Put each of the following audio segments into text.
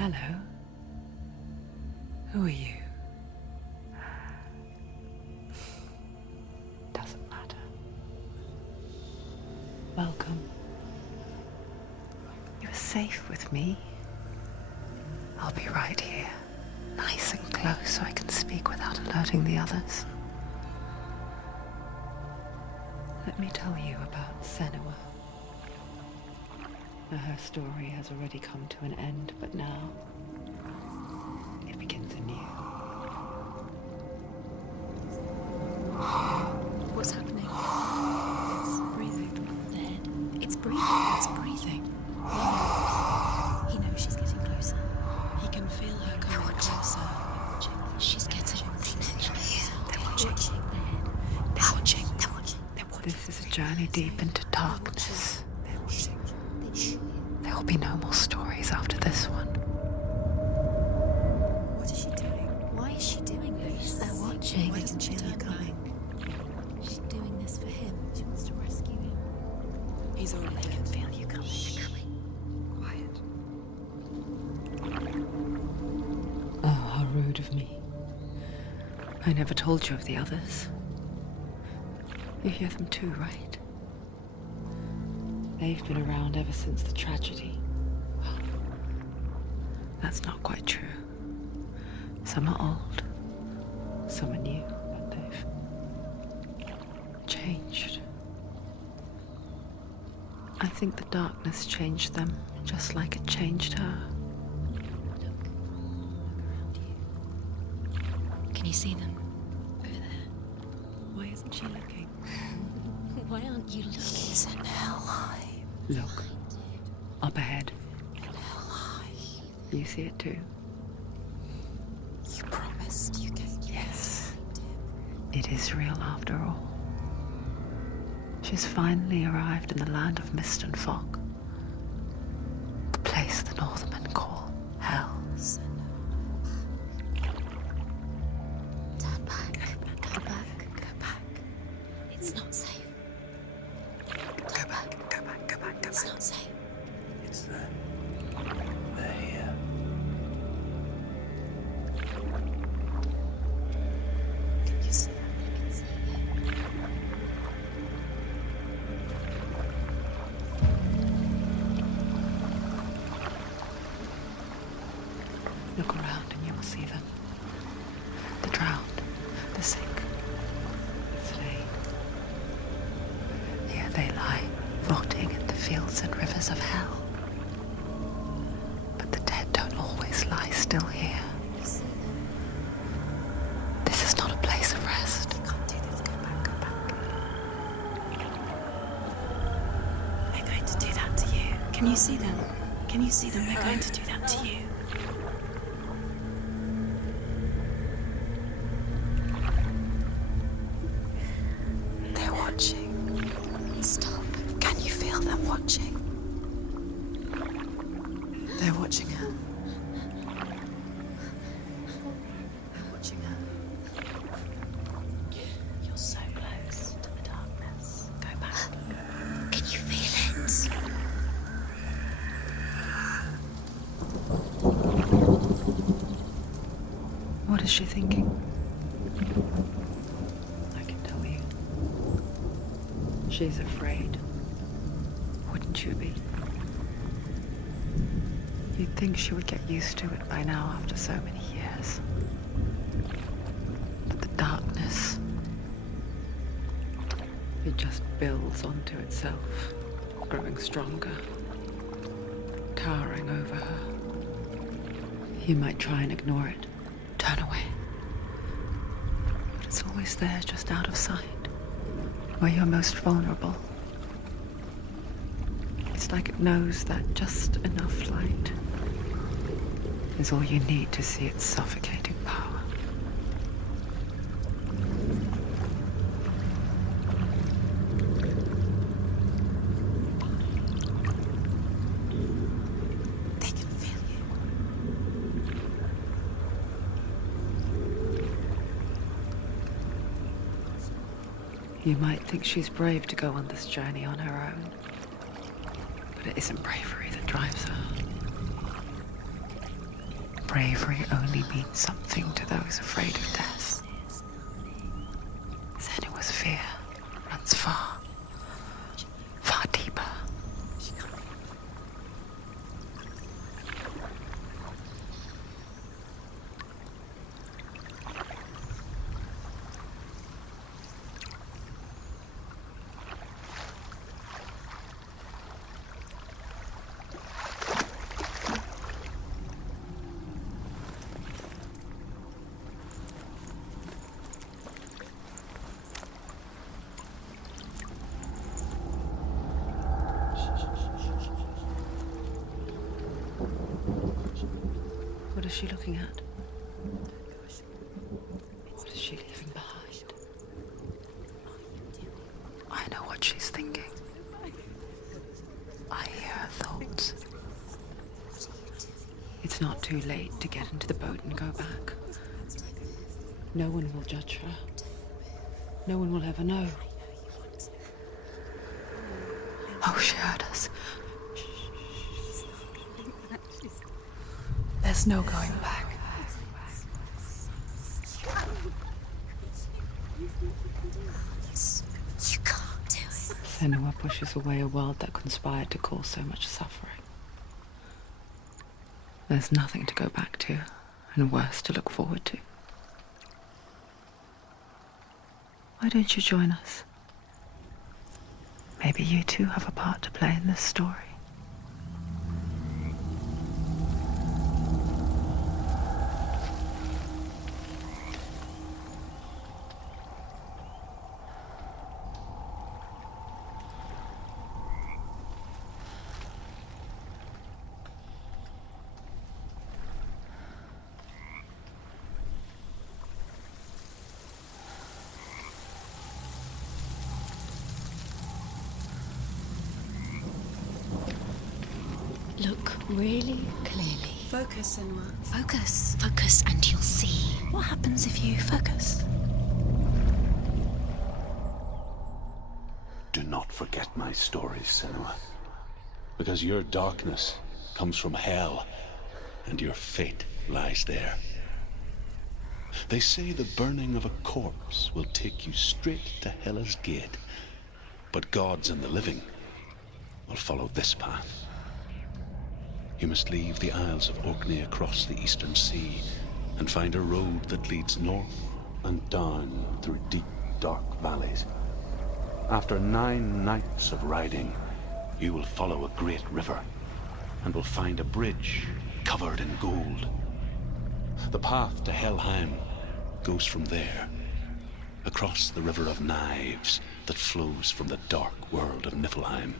Hello. Who are you? Doesn't matter. Welcome. You're safe with me. I'll be right here, nice and close so I can speak without alerting the others. Let me tell you about Senua. Her story has already come to an end, but now it begins anew. What's happening? It's breathing. The head. It's breathing. It's breathing. He knows she's getting closer. He can feel her coming closer. She's getting closer. They're watching. The head. They're watching. They're watching. This is a journey deep into darkness. They're watching. There will be no more stories after this one. What is she doing? Why is she doing this? They're watching. They can feel you coming. She's doing this for him. She wants to rescue him. He's already They dead. can feel you coming. Quiet. Oh, how rude of me. I never told you of the others. You hear them too, right? They've been around ever since the tragedy. Well, that's not quite true. Some are old, some are new, but they've changed. I think the darkness changed them, just like it changed her. Look around you. Can you see them? Over there. Why isn't she looking? Why aren't you looking? He's in hell high. Look, up ahead. Hell high. You see it too? You promised you gave. Yes. It is real after all. She's finally arrived in the land of mist and fog. The place the Northmen call Hell. Turn back. Go back. Go back. It's not safe. Go back, go back, go back, go It's back. not safe. It's them. They're here. Can you see them? I can see you. Look around and you will see them. The drowned, the sick, the slain. Here they lie, rotting in the fields and rivers of hell. But the dead don't always lie still here. You see them? This is not a place of rest. You can't do this. Go back. Go back. They're going to do that to you. Can you see them? Can you see them? They're going to do that to you. They're watching. Stop. Can you feel them watching? They're watching her. They're watching her. You're so close to the darkness. Go back. Can you feel it? What is she thinking? I can tell you. She's afraid. Wouldn't you be? You'd think she would get used to it by now after so many years. But the darkness, it just builds onto itself, growing stronger, towering over her. You might try and ignore it, turn away. But it's always there, just out of sight, where you're most vulnerable. It's like it knows that just enough light is all you need to see its suffocating power. They can feel you. You might think she's brave to go on this journey on her own, but it isn't bravery that drives her. bravery only means something to those afraid of death, then it was fear runs far, far deeper. What is she looking at? What is she leaving behind? I know what she's thinking. I hear her thoughts. It's not too late to get into the boat and go back. No one will judge her. No one will ever know. Oh, she heard us. There's no going back. You can't do it. Senua pushes away a world that conspired to cause so much suffering. There's nothing to go back to, and worse to look forward to. Why don't you join us? Maybe you too have a part to play in this story. Look really clearly. Focus, Senua. Focus. Focus and you'll see. What happens if you focus? Do not forget my stories, Senua. Because your darkness comes from hell, and your fate lies there. They say the burning of a corpse will take you straight to Hela's gate, but gods and the living will follow this path. You must leave the Isles of Orkney across the eastern sea and find a road that leads north and down through deep, dark valleys. After 9 nights of riding, you will follow a great river and will find a bridge covered in gold. The path to Helheim goes from there, across the River of Knives that flows from the dark world of Niflheim.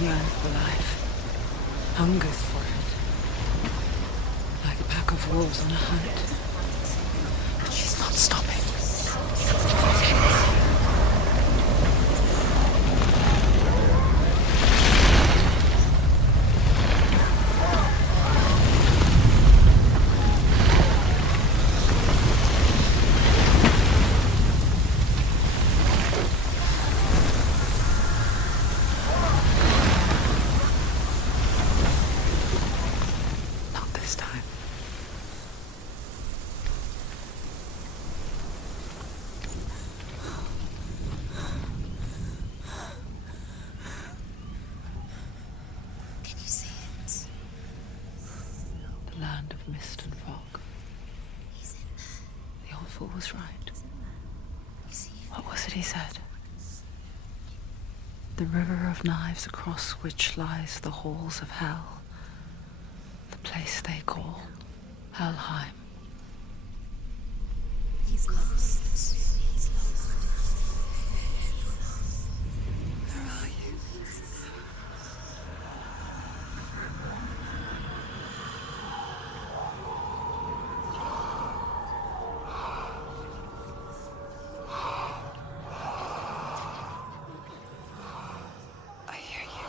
Yearns for life, hungers for it, like a pack of wolves on a hunt. But she's not stopping. mist and fog. He's in there. The old fool was right. You see him? What was it he said? The river of knives across which lies the halls of hell. The place they call Helheim. He's lost. He's lost. Where are you? I hear you.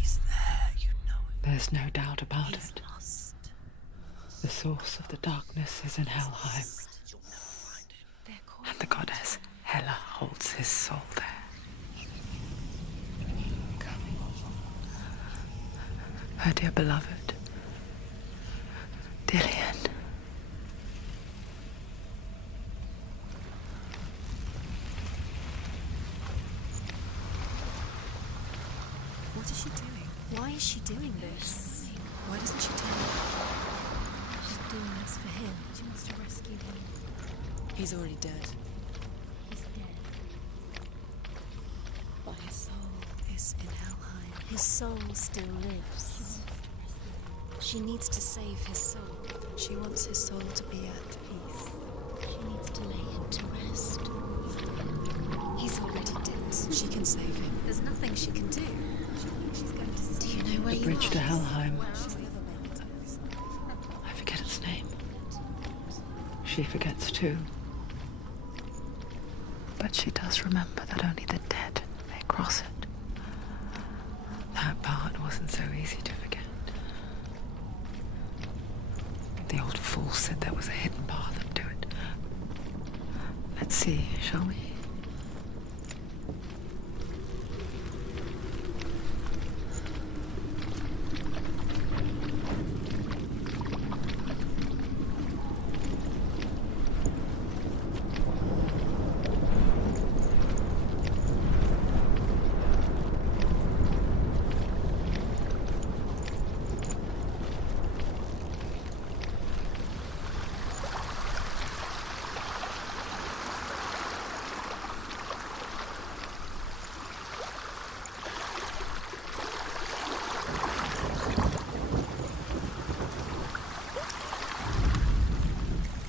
He's there, you know it. There's no doubt about He's it. lost. The source of the darkness is in Helheim, You'll never find him. They're calling and the goddess Hela holds his soul there. Her dear beloved, Dillian. What is she doing? Why is she doing this? Why doesn't she tell me? She's doing this for him. She wants to rescue him. He's already dead. He's dead. But his soul, Is in Helheim. his soul still lives. She needs to save his soul. She wants his soul to be at peace. She needs to lay him to rest. He's already dead. She can save him. There's nothing she can do. She's going to. Do you know where The you bridge are? to Helheim. Where else the other men? I forget its name. She forgets too. But she does remember that only the dead may cross it. That part wasn't so easy to forget. The old fool said there was a hidden path up to it. Let's see, shall we?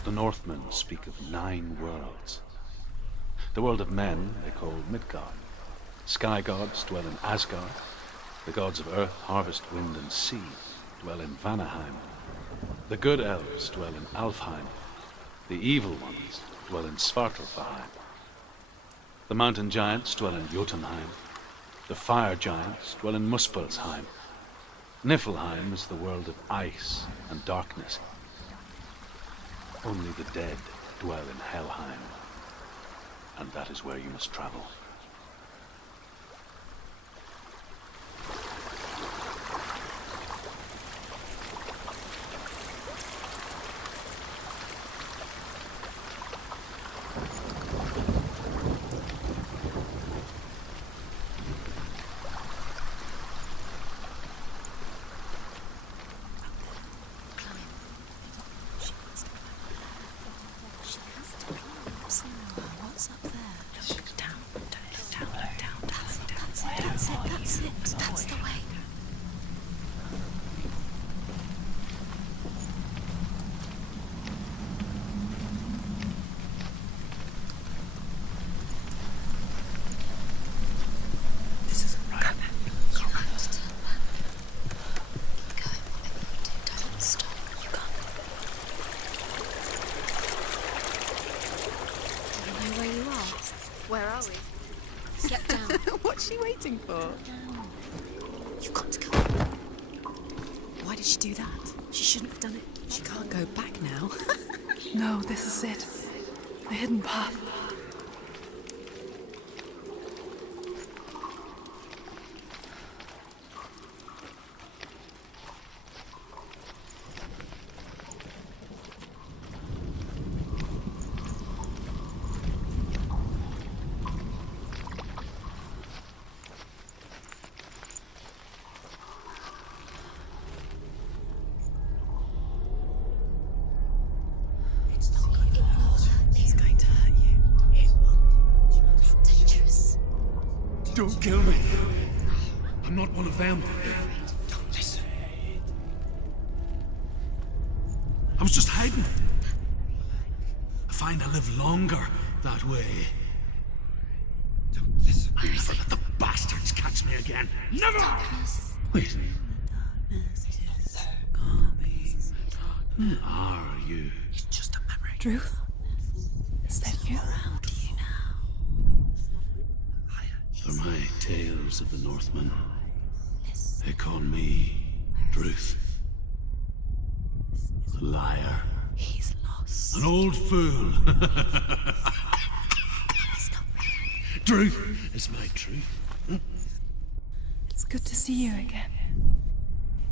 The Northmen speak of 9 worlds. The world of men they call Midgard. Sky gods dwell in Asgard. The gods of earth, harvest, wind, and sea dwell in Vanaheim. The good elves dwell in Alfheim. The evil ones dwell in Svartalfheim. The mountain giants dwell in Jotunheim. The fire giants dwell in Muspelheim. Niflheim is the world of ice and darkness. Only the dead dwell in Helheim, and that is where you must travel. She has to climb somewhere. What's up there? Look down, down. That's it. That's the way. This isn't right. You have to turn back. Keep going, whatever you do, don't stop. You can't. Do you know where you are? Where are we? Get down. What's she waiting for? You've got to go. Why did she do that? She shouldn't have done it. She can't go back now. No, this is it. The hidden path. Don't kill me. I'm not one of them. Don't listen. I was just hiding. I find I live longer that way. Don't listen. I'll never let the bastards catch me again. Never! Wait. Who are you? It's just a memory. Ruth? Is that you? For my tales of the Northmen, they call me Druth. A liar. He's lost. An old fool. Truth is my truth. It's good to see you again.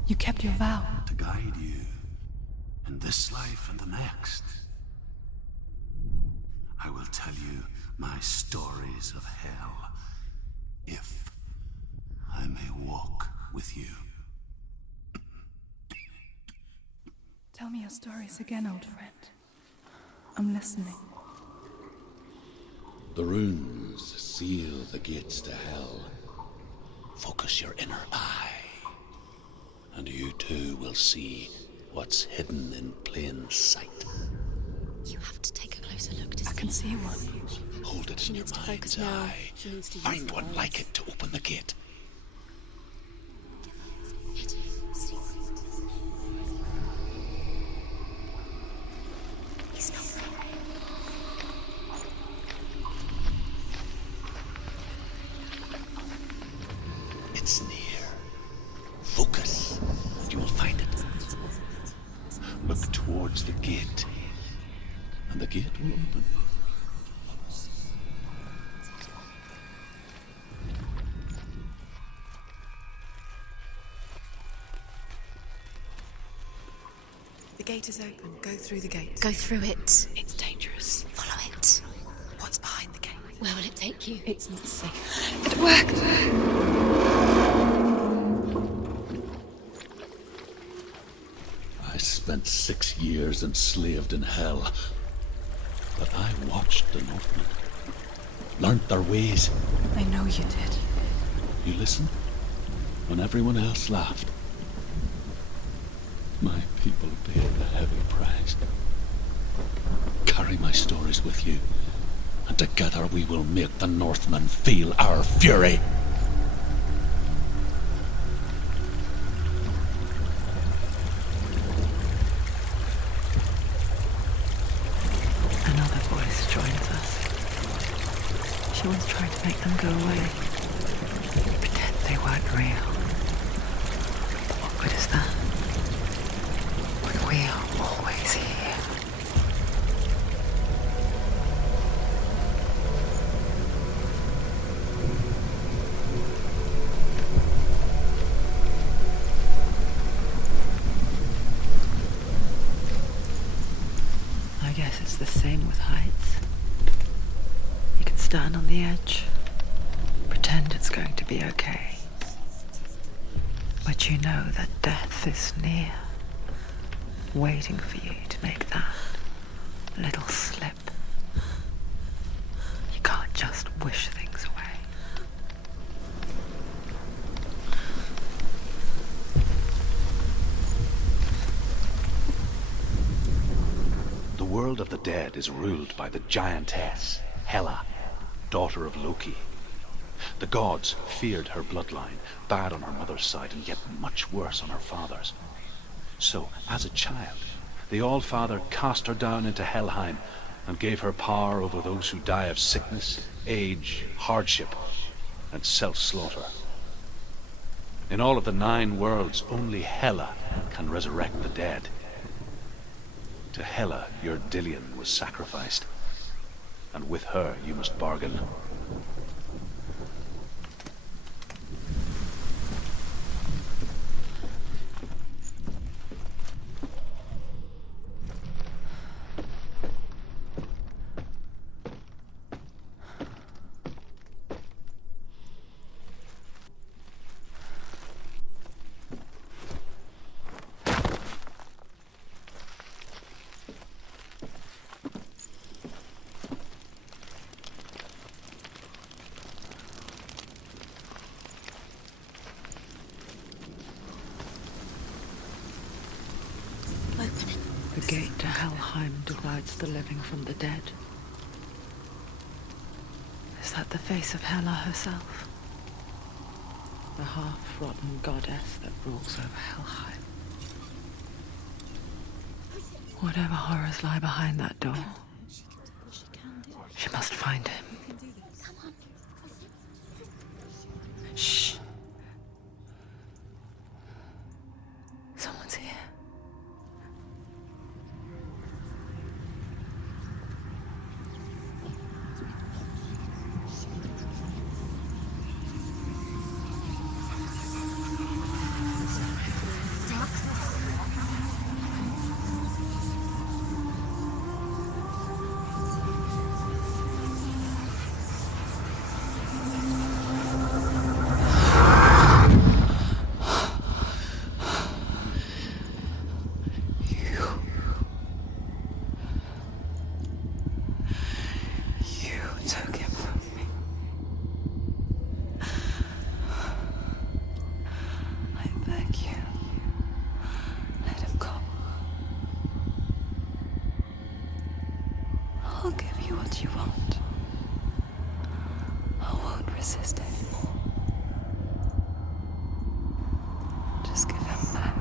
You kept your vow. To guide you in this life and the next. I will tell you my stories of hell, if I may walk with you. Tell me your stories again, old friend. I'm listening. The runes seal the gates to hell. Focus your inner eye, and you too will see what's hidden in plain sight. You have to take a closer look to see. I can see one. Hold it She in your needs to mind's focus now. eye. She needs to use Find her one eyes. like it to open the gate. Hidden secret. He's not there. It's near. Focus, and you will find it. Look towards the gate, and the gate will open. The gate is open. Go through the gate. Go through it. It's dangerous. Follow it. What's behind the gate? Where will it take you? It's not safe. It worked! I spent 6 years enslaved in hell, but I watched the Northmen, learnt their ways. I know you did. You listened when everyone else laughed. My people paid a heavy price. Carry my stories with you, and together we will make the Northmen feel our fury. Another voice joins us. She once tried to make them go away. Pretend they weren't real. But what good is that? When we are always here. I guess it's the same with heights. You can stand on the edge, pretend it's going to be okay. But you know that death is near, waiting for you to make that little slip. You can't just wish things away. The world of the dead is ruled by the giantess, Hela, daughter of Loki. The gods feared her bloodline, bad on her mother's side and yet much worse on her father's. So, as a child, the All-Father cast her down into Helheim and gave her power over those who die of sickness, age, hardship, and self-slaughter. In all of the 9 worlds, only Hela can resurrect the dead. To Hela, your Dillion was sacrificed, and with her you must bargain. The gate to Helheim divides the living from the dead. Is that the face of Hela herself? The half-rotten goddess that rules over Helheim. Whatever horrors lie behind that door, she must find him. Shh. Someone's here. Took him from me. I beg you, let him go. I'll give you what you want. I won't resist anymore. Just give him back.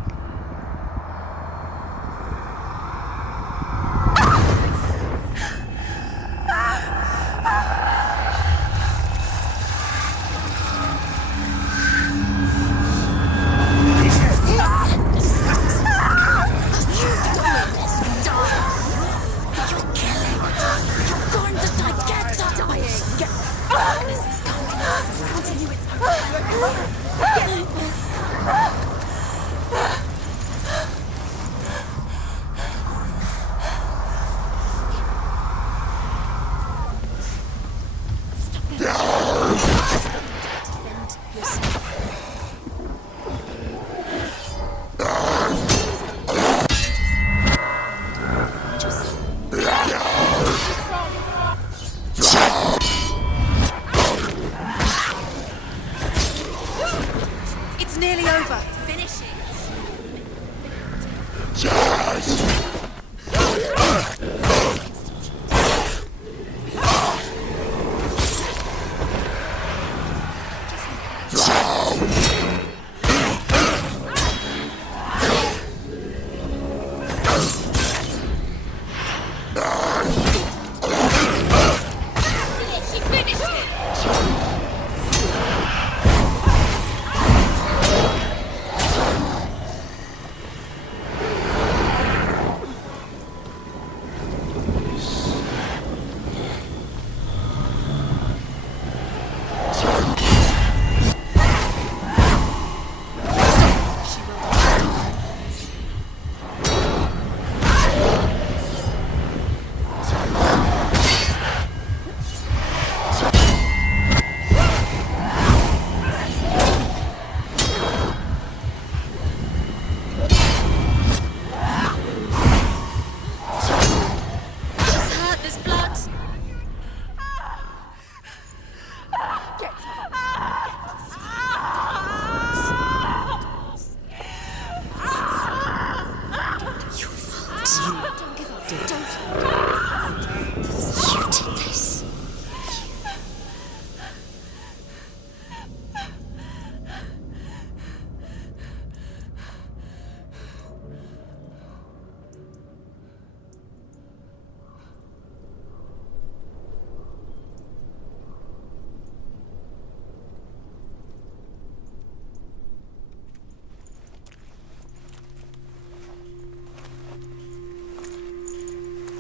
It's nearly over. Finish it.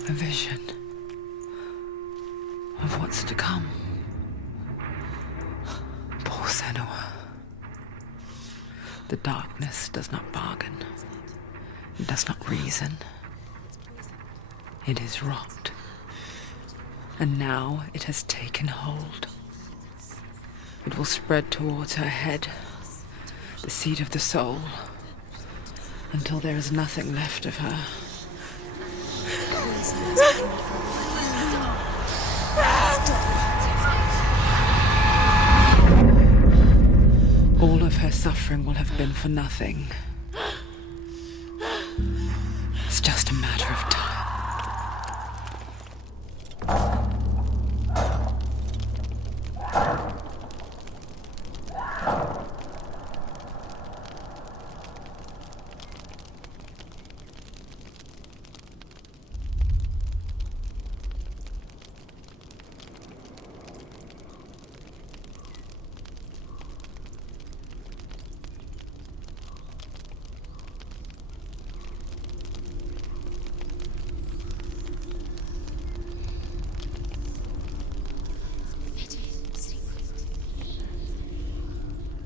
A vision of what's to come. Poor Senua. The darkness does not bargain. It does not reason. It is rot. And now it has taken hold. It will spread towards her head, the seat of the soul, until there is nothing left of her. All of her suffering will have been for nothing. just a matter of time.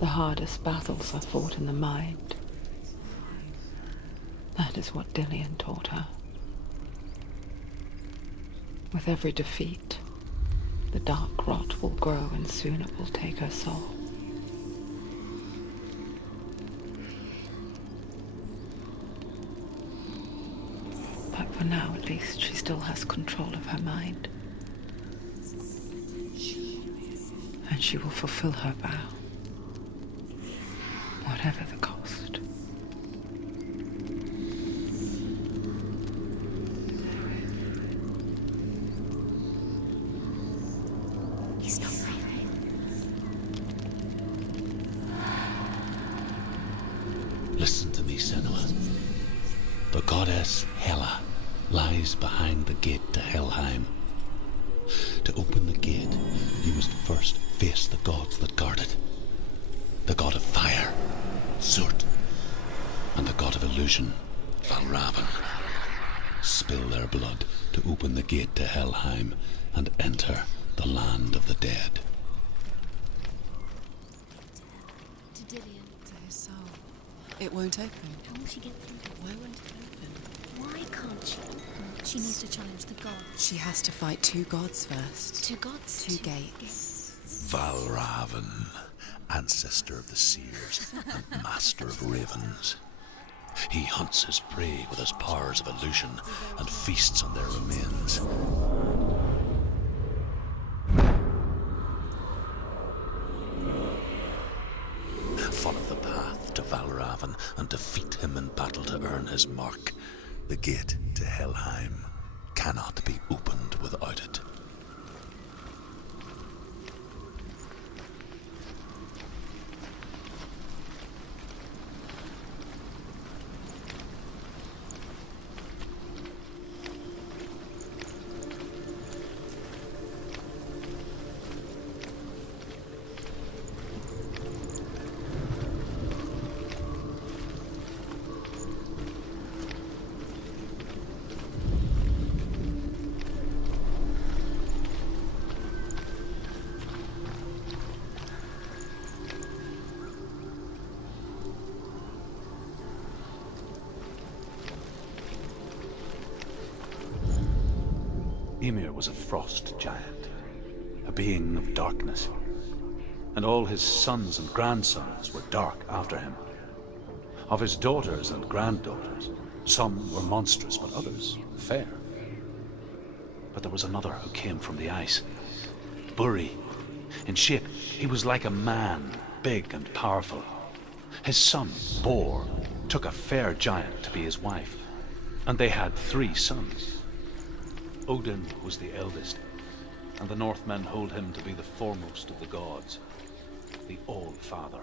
The hardest battles are fought in the mind. That is what Dillian taught her. With every defeat, the dark rot will grow and soon it will take her soul. But for now, at least, she still has control of her mind. And she will fulfill her vow. Whatever the cost. He's not right. Listen to me, Senua. The goddess Hela lies behind the gate to Helheim. To open the gate, you must first face the gods that guard it. The god of fire, Surt, and the god of illusion, Valravan. Spill their blood to open the gate to Helheim and enter the land of the dead. To Dillian. To his soul. It won't open. How will she get through? Why won't it open? Why can't she open? She needs to challenge the gods. She has to fight two gods first. Two gods? Two gates. Valravan, ancestor of the seers and master of ravens. He hunts his prey with his powers of illusion and feasts on their remains. Follow the path to Valravan and defeat him in battle to earn his mark. The gate to Helheim cannot be opened without it. Ymir was a frost giant, a being of darkness, and all his sons and grandsons were dark after him. Of his daughters and granddaughters, some were monstrous, but others fair. But there was another who came from the ice. Buri. In shape, he was like a man, big and powerful. His son, Bor, took a fair giant to be his wife, and they had 3 sons. Odin was the eldest, and the Northmen hold him to be the foremost of the gods, the All-Father.